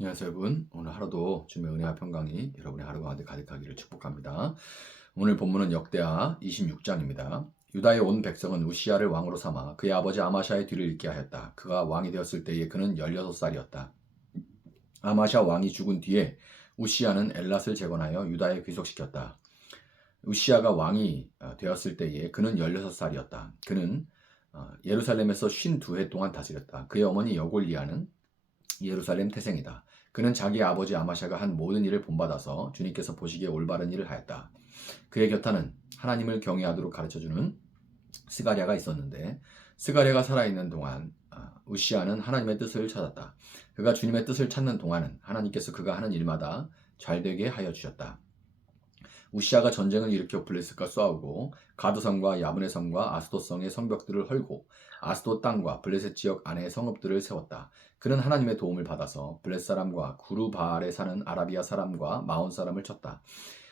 안녕하세요 여러분. 오늘 하루도 주님의 은혜와 평강이 여러분의 하루 가운데 가득하기를 축복합니다. 오늘 본문은 역대하 26장입니다. 유다의 온 백성은 우시야를 왕으로 삼아 그의 아버지 아마샤의 뒤를 잇게 하였다. 그가 왕이 되었을 때에 그는 16살이었다. 아마샤 왕이 죽은 뒤에 우시야는 엘랏을 재건하여 유다에 귀속시켰다. 우시야가 왕이 되었을 때에 그는 16살이었다. 그는 예루살렘에서 52해 동안 다스렸다. 그의 어머니 여골리아는 예루살렘 태생이다. 그는 자기 아버지 아마샤가 한 모든 일을 본받아서 주님께서 보시기에 올바른 일을 하였다. 그의 곁에는 하나님을 경외하도록 가르쳐주는 스가랴가 있었는데 스가랴가 살아있는 동안 우시아는 하나님의 뜻을 찾았다. 그가 주님의 뜻을 찾는 동안은 하나님께서 그가 하는 일마다 잘되게 하여 주셨다. 우시아가 전쟁을 일으켜 블레셋과 싸우고 가드성과 야브네 성과 아스돗 성의 성벽들을 헐고 아스돗 땅과 블레셋 지역 안에 성읍들을 세웠다. 그는 하나님의 도움을 받아서 블레셋 사람과 구르바알에 사는 아라비아 사람과 마온 사람을 쳤다.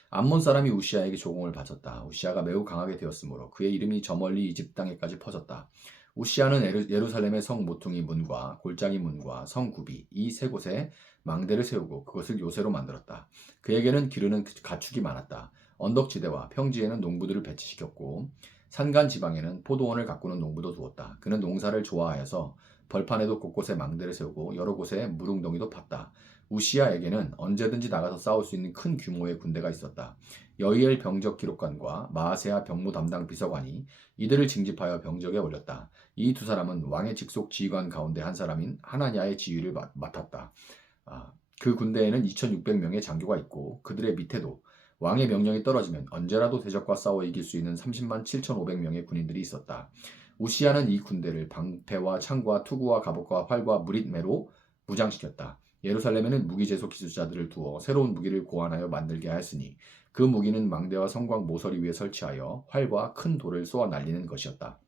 암몬 사람이 우시아에게 조공을 바쳤다. 우시아가 매우 강하게 되었으므로 그의 이름이 저 멀리 이집 땅에까지 퍼졌다. 우시아는 예루살렘의 성 모퉁이 문과 골짜기 문과 성 굽이 이 세 곳에 망대를 세우고 그것을 요새로 만들었다. 그에게는 기르는 가축이 많았다. 언덕지대와 평지에는 농부들을 배치시켰고 산간 지방에는 포도원을 가꾸는 농부도 두었다. 그는 농사를 좋아하여서 벌판에도 곳곳에 망대를 세우고 여러 곳에 무릉덩이도 팠다. 우시아에게는 언제든지 나가서 싸울 수 있는 큰 규모의 군대가 있었다. 여이엘 병적 기록관과 마아세아 병무 담당 비서관이 이들을 징집하여 병적에 올렸다. 이 두 사람은 왕의 직속 지휘관 가운데 한 사람인 하나냐의 지휘를 맡았다. 그 군대에는 2600명의 장교가 있고 그들의 밑에도 왕의 명령이 떨어지면 언제라도 대적과 싸워 이길 수 있는 30만 7500명의 군인들이 있었다. 우시아는 이 군대를 방패와 창과 투구와 갑옷과 활과 무릿매로 무장시켰다. 예루살렘에는 무기제소 기술자들을 두어 새로운 무기를 고안하여 만들게 하였으니 그 무기는 망대와 성곽 모서리 위에 설치하여 활과 큰 돌을 쏘아 날리는 것이었다.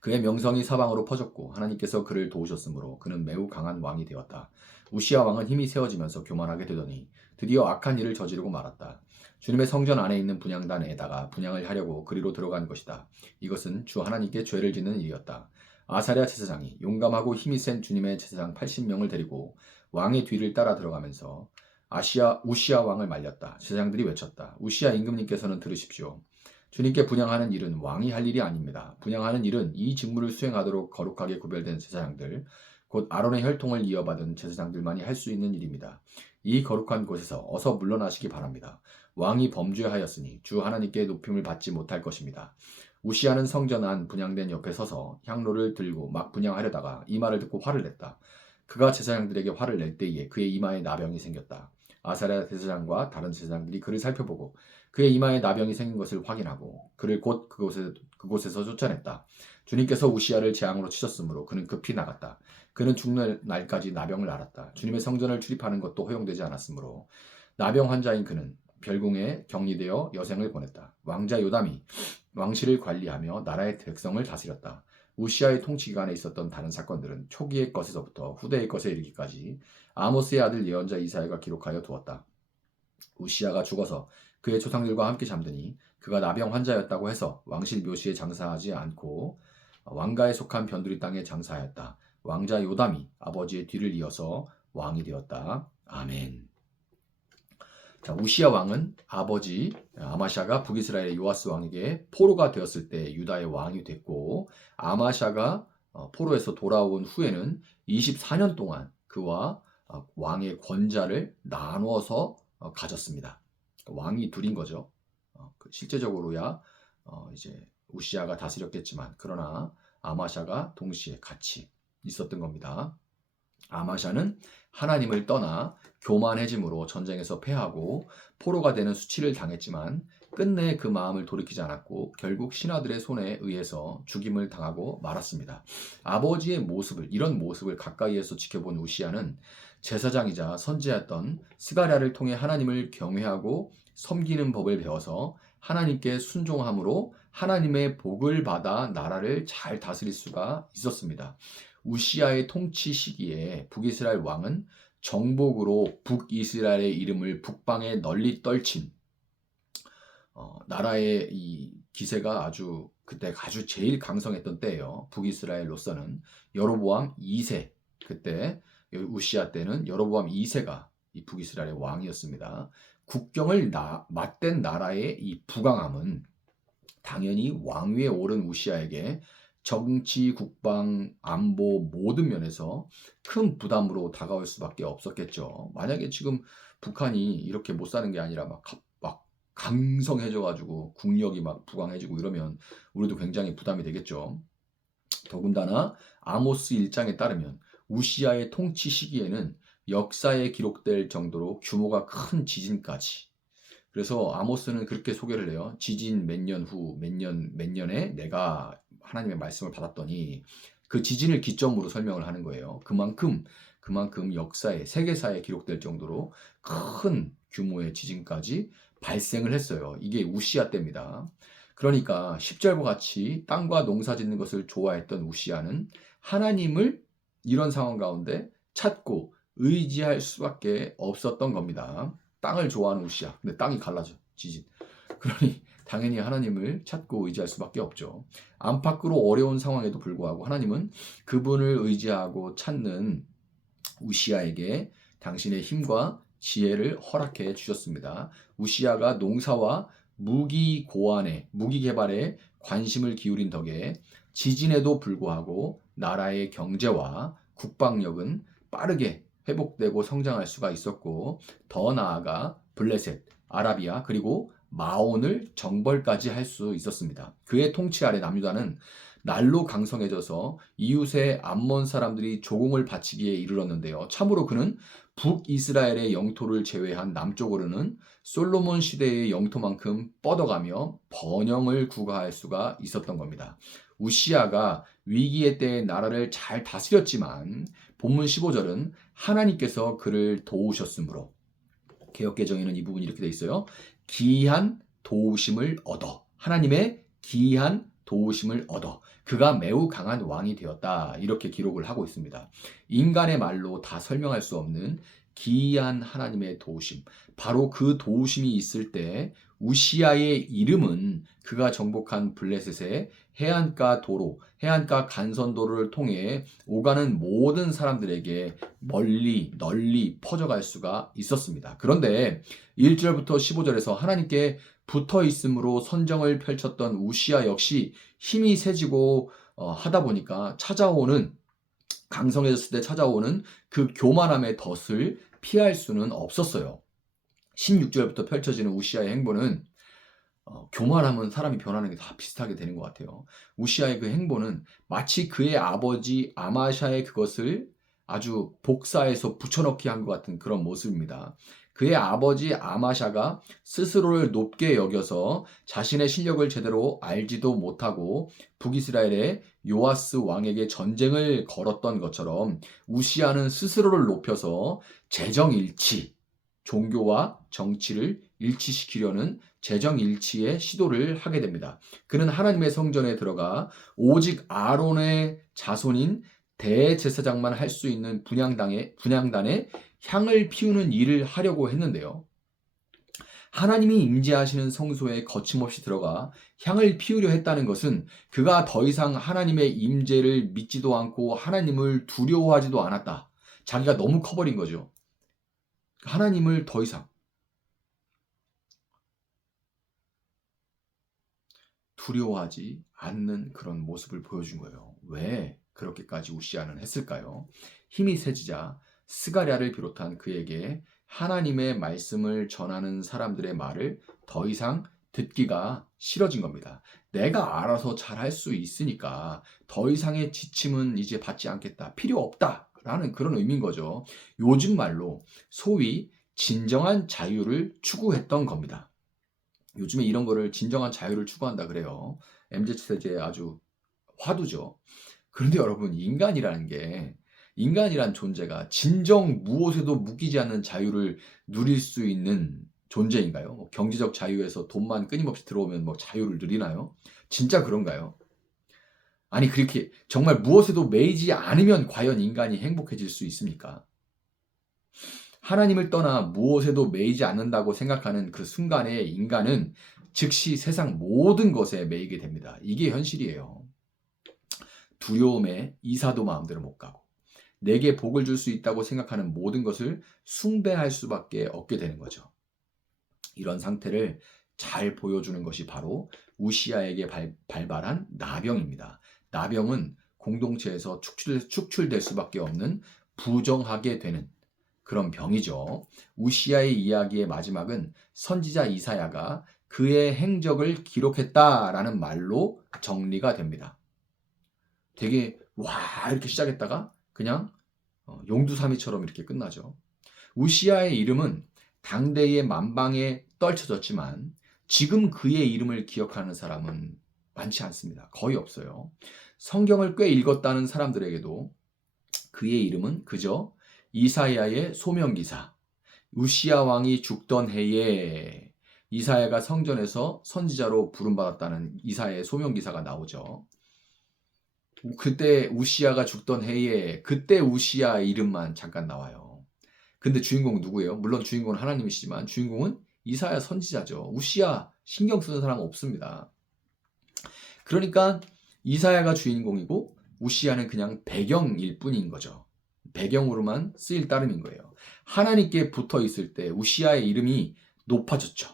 그의 명성이 사방으로 퍼졌고 하나님께서 그를 도우셨으므로 그는 매우 강한 왕이 되었다. 우시아 왕은 힘이 세워지면서 교만하게 되더니 드디어 악한 일을 저지르고 말았다. 주님의 성전 안에 있는 분향단에다가 분향을 하려고 그리로 들어간 것이다. 이것은 주 하나님께 죄를 짓는 일이었다. 아사랴 제사장이 용감하고 힘이 센 주님의 제사장 80명을 데리고 왕의 뒤를 따라 들어가면서 우시아 왕을 말렸다. 제사장들이 외쳤다. 우시아 임금님께서는 들으십시오. 주님께 분향하는 일은 왕이 할 일이 아닙니다. 분향하는 일은 이 직무를 수행하도록 거룩하게 구별된 제사장들, 곧 아론의 혈통을 이어받은 제사장들만이 할 수 있는 일입니다. 이 거룩한 곳에서 어서 물러나시기 바랍니다. 왕이 범죄하였으니 주 하나님께 높임을 받지 못할 것입니다. 우시아는 성전 안 분향된 옆에 서서 향로를 들고 막 분향하려다가 이 말을 듣고 화를 냈다. 그가 제사장들에게 화를 낼 때에 그의 이마에 나병이 생겼다. 아사랴 제사장과 다른 제사장들이 그를 살펴보고 그의 이마에 나병이 생긴 것을 확인하고 그를 곧 그곳에서 쫓아냈다. 주님께서 우시아를 재앙으로 치셨으므로 그는 급히 나갔다. 그는 죽는 날까지 나병을 앓았다. 주님의 성전을 출입하는 것도 허용되지 않았으므로 나병 환자인 그는 별궁에 격리되어 여생을 보냈다. 왕자 요담이 왕실을 관리하며 나라의 백성을 다스렸다. 우시아의 통치 기간에 있었던 다른 사건들은 초기의 것에서부터 후대의 것에 이르기까지 아모스의 아들 예언자 이사야가 기록하여 두었다. 우시아가 죽어서 그의 조상들과 함께 잠드니 그가 나병 환자였다고 해서 왕실 묘시에 장사하지 않고 왕가에 속한 변두리 땅에 장사하였다. 왕자 요담이 아버지의 뒤를 이어서 왕이 되었다. 아멘. 자, 우시아 왕은 아버지 아마샤가 북이스라엘의 요아스 왕에게 포로가 되었을 때 유다의 왕이 됐고 아마샤가 포로에서 돌아온 후에는 24년 동안 그와 왕의 권자를 나누어서 가졌습니다. 왕이 둘인 거죠. 실제적으로야 이제 우시아가 다스렸겠지만 그러나 아마샤가 동시에 같이 있었던 겁니다. 아마샤는 하나님을 떠나 교만해짐으로 전쟁에서 패하고 포로가 되는 수치를 당했지만 끝내 그 마음을 돌이키지 않았고 결국 신하들의 손에 의해서 죽임을 당하고 말았습니다. 아버지의 모습을 이런 모습을 가까이에서 지켜본 우시아는 제사장이자 선지자였던 스가랴를 통해 하나님을 경외하고 섬기는 법을 배워서 하나님께 순종함으로 하나님의 복을 받아 나라를 잘 다스릴 수가 있었습니다. 우시아의 통치 시기에 북이스라엘 왕은 정복으로 북이스라엘의 이름을 북방에 널리 떨친 나라의 이 기세가 그때 아주 제일 강성했던 때예요. 북이스라엘로서는 여로보암 2세 그때 우시야 때는 여로보암 2세가 이 북이스라엘의 왕이었습니다. 국경을 맞댄 나라의 이 부강함은 당연히 왕위에 오른 우시야에게 정치, 국방, 안보 모든 면에서 큰 부담으로 다가올 수밖에 없었겠죠. 만약에 지금 북한이 이렇게 못 사는 게 아니라 막 강성해져가지고 국력이 막 부강해지고 이러면 우리도 굉장히 부담이 되겠죠. 더군다나 아모스 1장에 따르면 우시야의 통치 시기에는 역사에 기록될 정도로 규모가 큰 지진까지. 그래서 아모스는 그렇게 소개를 해요. 지진 몇 년 후, 몇 년에 내가 하나님의 말씀을 받았더니 그 지진을 기점으로 설명을 하는 거예요. 그만큼 역사에, 세계사에 기록될 정도로 큰 규모의 지진까지 발생을 했어요. 이게 우시야 때입니다. 그러니까 10절과 같이 땅과 농사 짓는 것을 좋아했던 우시야는 하나님을 이런 상황 가운데 찾고 의지할 수밖에 없었던 겁니다. 땅을 좋아하는 우시야. 근데 땅이 갈라져. 지진. 그러니 당연히 하나님을 찾고 의지할 수밖에 없죠. 안팎으로 어려운 상황에도 불구하고 하나님은 그분을 의지하고 찾는 우시야에게 당신의 힘과 지혜를 허락해 주셨습니다. 우시야가 농사와 무기 개발에 관심을 기울인 덕에 지진에도 불구하고 나라의 경제와 국방력은 빠르게 회복되고 성장할 수가 있었고, 더 나아가 블레셋, 아라비아 그리고 마온을 정벌까지 할 수 있었습니다. 그의 통치 아래 남유다는 날로 강성해져서 이웃의 암몬 사람들이 조공을 바치기에 이르렀는데요. 참으로 그는 북이스라엘의 영토를 제외한 남쪽으로는 솔로몬 시대의 영토만큼 뻗어가며 번영을 구가할 수가 있었던 겁니다. 우시야가 위기의 때에 나라를 잘 다스렸지만 본문 15절은 하나님께서 그를 도우셨으므로, 개역개정에는 이 부분이 이렇게 돼 있어요. 기이한 도우심을 얻어, 하나님의 기이한 도우심을 얻어 그가 매우 강한 왕이 되었다, 이렇게 기록을 하고 있습니다. 인간의 말로 다 설명할 수 없는 기이한 하나님의 도우심, 바로 그 도우심이 있을 때 우시야의 이름은 그가 정복한 블레셋의 해안가 간선도로를 통해 오가는 모든 사람들에게 널리 퍼져갈 수가 있었습니다. 그런데 1절부터 15절에서 하나님께 붙어 있음으로 선정을 펼쳤던 우시야 역시 힘이 세지고 하다 보니까 강성해졌을 때 찾아오는 그 교만함의 덫을 피할 수는 없었어요. 16절부터 펼쳐지는 우시야의 행보는 교만하면 사람이 변하는 게 다 비슷하게 되는 것 같아요. 우시야의 그 행보는 마치 그의 아버지 아마샤의 그것을 아주 복사해서 붙여넣기 한 것 같은 그런 모습입니다. 그의 아버지 아마샤가 스스로를 높게 여겨서 자신의 실력을 제대로 알지도 못하고 북이스라엘의 요아스 왕에게 전쟁을 걸었던 것처럼 우시야는 스스로를 높여서 재정일치, 종교와 정치를 일치시키려는 재정일치의 시도를 하게 됩니다. 그는 하나님의 성전에 들어가 오직 아론의 자손인 대제사장만 할 수 있는 분향단에 향을 피우는 일을 하려고 했는데요. 하나님이 임재하시는 성소에 거침없이 들어가 향을 피우려 했다는 것은 그가 더 이상 하나님의 임재를 믿지도 않고 하나님을 두려워하지도 않았다. 자기가 너무 커버린 거죠. 하나님을 더 이상 두려워하지 않는 그런 모습을 보여준 거예요. 왜 그렇게까지 우시야는 했을까요? 힘이 세지자 스가랴를 비롯한 그에게 하나님의 말씀을 전하는 사람들의 말을 더 이상 듣기가 싫어진 겁니다. 내가 알아서 잘할 수 있으니까 더 이상의 지침은 이제 받지 않겠다. 필요 없다. 라는 그런 의미인 거죠. 요즘 말로 소위 진정한 자유를 추구했던 겁니다. 요즘에 이런 거를 진정한 자유를 추구한다 그래요. MZ세대의 아주 화두죠. 그런데 여러분, 인간이란 존재가 진정 무엇에도 묶이지 않는 자유를 누릴 수 있는 존재인가요? 경제적 자유에서 돈만 끊임없이 들어오면 자유를 누리나요? 진짜 그런가요? 아니, 그렇게 정말 무엇에도 매이지 않으면 과연 인간이 행복해질 수 있습니까? 하나님을 떠나 무엇에도 매이지 않는다고 생각하는 그 순간에 인간은 즉시 세상 모든 것에 매이게 됩니다. 이게 현실이에요. 두려움에 이사도 마음대로 못 가고, 내게 복을 줄 수 있다고 생각하는 모든 것을 숭배할 수밖에 없게 되는 거죠. 이런 상태를 잘 보여주는 것이 바로 우시아에게 발발한 나병입니다. 나병은 공동체에서 축출될 수밖에 없는 부정하게 되는 그런 병이죠. 우시아의 이야기의 마지막은 선지자 이사야가 그의 행적을 기록했다라는 말로 정리가 됩니다. 되게 와 이렇게 시작했다가 그냥 용두사미처럼 이렇게 끝나죠. 우시아의 이름은 당대의 만방에 떨쳐졌지만 지금 그의 이름을 기억하는 사람은 많지 않습니다. 거의 없어요. 성경을 꽤 읽었다는 사람들에게도 그의 이름은 그저 이사야의 소명기사, 우시아 왕이 죽던 해에 이사야가 성전에서 선지자로 부름받았다는 이사야의 소명기사가 나오죠. 그때 우시아가 죽던 해에 그때 우시아 이름만 잠깐 나와요. 근데 주인공은 누구예요? 물론 주인공은 하나님이시지만 주인공은 이사야 선지자죠. 우시아 신경 쓰는 사람은 없습니다. 그러니까 이사야가 주인공이고 우시아는 그냥 배경일 뿐인 거죠. 배경으로만 쓰일 따름인 거예요. 하나님께 붙어 있을 때 우시아의 이름이 높아졌죠.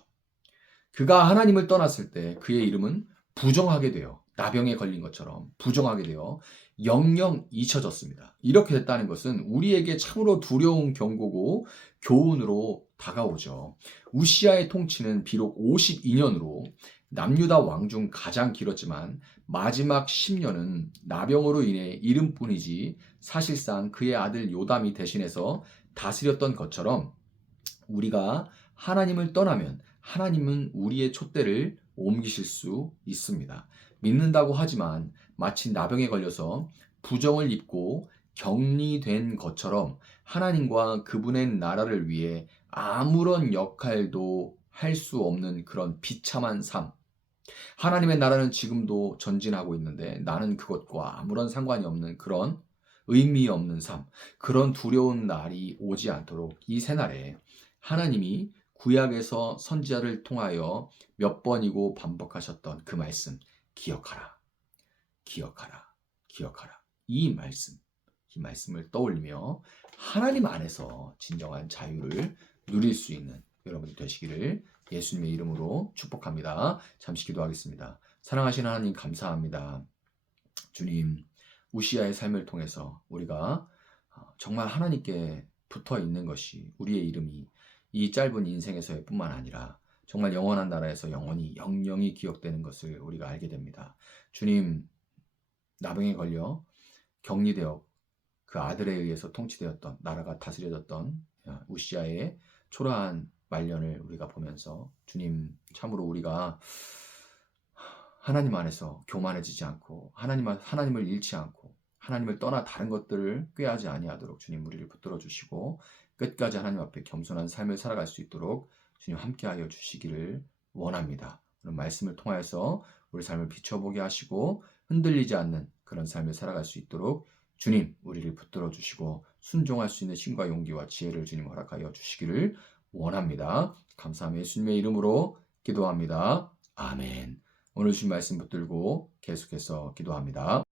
그가 하나님을 떠났을 때 그의 이름은 부정하게 돼요. 나병에 걸린 것처럼 부정하게 되어 영영 잊혀졌습니다. 이렇게 됐다는 것은 우리에게 참으로 두려운 경고고 교훈으로 다가오죠. 우시아의 통치는 비록 52년으로 남유다 왕 중 가장 길었지만 마지막 10년은 나병으로 인해 이름뿐이지 사실상 그의 아들 요담이 대신해서 다스렸던 것처럼 우리가 하나님을 떠나면 하나님은 우리의 촛대를 옮기실 수 있습니다. 믿는다고 하지만 마치 나병에 걸려서 부정을 입고 격리된 것처럼 하나님과 그분의 나라를 위해 아무런 역할도 할 수 없는 그런 비참한 삶. 하나님의 나라는 지금도 전진하고 있는데 나는 그것과 아무런 상관이 없는 그런 의미 없는 삶, 그런 두려운 날이 오지 않도록 이 새날에 하나님이 구약에서 선지자를 통하여 몇 번이고 반복하셨던 그 말씀 기억하라. 기억하라. 기억하라. 이 말씀을 떠올리며 하나님 안에서 진정한 자유를 누릴 수 있는 여러분이 되시기를 예수님의 이름으로 축복합니다. 잠시 기도하겠습니다. 사랑하시는 하나님 감사합니다. 주님, 우시아의 삶을 통해서 우리가 정말 하나님께 붙어 있는 것이 우리의 이름이 이 짧은 인생에서의 뿐만 아니라 정말 영원한 나라에서 영영이 기억되는 것을 우리가 알게 됩니다. 주님, 나병에 걸려 격리되어 그 아들에 의해서 통치되었던 나라가 다스려졌던 우시아의 초라한 말년을 우리가 보면서 주님 참으로 우리가 하나님 안에서 교만해지지 않고 하나님을 잃지 않고 하나님을 떠나 다른 것들을 꾀하지 아니하도록 주님 우리를 붙들어 주시고 끝까지 하나님 앞에 겸손한 삶을 살아갈 수 있도록 주님 함께하여 주시기를 원합니다. 오늘 말씀을 통하여서 우리 삶을 비춰보게 하시고 흔들리지 않는 그런 삶을 살아갈 수 있도록 주님 우리를 붙들어 주시고 순종할 수 있는 힘과 용기와 지혜를 주님 허락하여 주시기를 원합니다. 감사하며 예수님의 이름으로 기도합니다. 아멘. 오늘 주신 말씀 붙들고 계속해서 기도합니다.